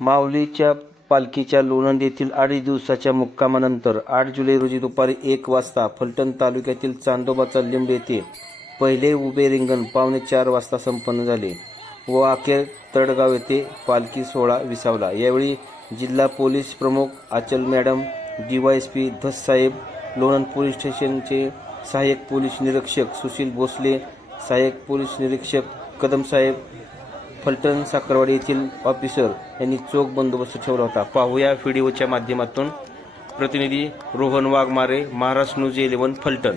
माऊलीच्या पालखीच्या लोणंद येथील अडीच दिवसाच्या मुक्कामानंतर आठ जुलै रोजी दुपारी एक वाजता फलटण तालुक्यातील चांदोबाचा लिंब येथे पहिले उभे रिंगण पावणे चार वाजता संपन्न झाले व अखेर तडगाव येथे पालखी सोहळा विसावला. यावेळी जिल्हा पोलीस प्रमुख आचल मॅडम डीवायएसपी धस साहेब लोणंद पोलीस स्टेशनचे सहाय्यक पोलीस निरीक्षक सुशील भोसले सहाय्यक पोलीस निरीक्षक कदम साहेब फलटण साखरवाडी येथील ऑफिसर यांनी चोख बंदोबस्त ठेवला होता. पाहूया व्हिडिओच्या माध्यमातून. प्रतिनिधी रोहन वाघमारे महाराष्ट्र न्यूज इलेव्हन फलटण.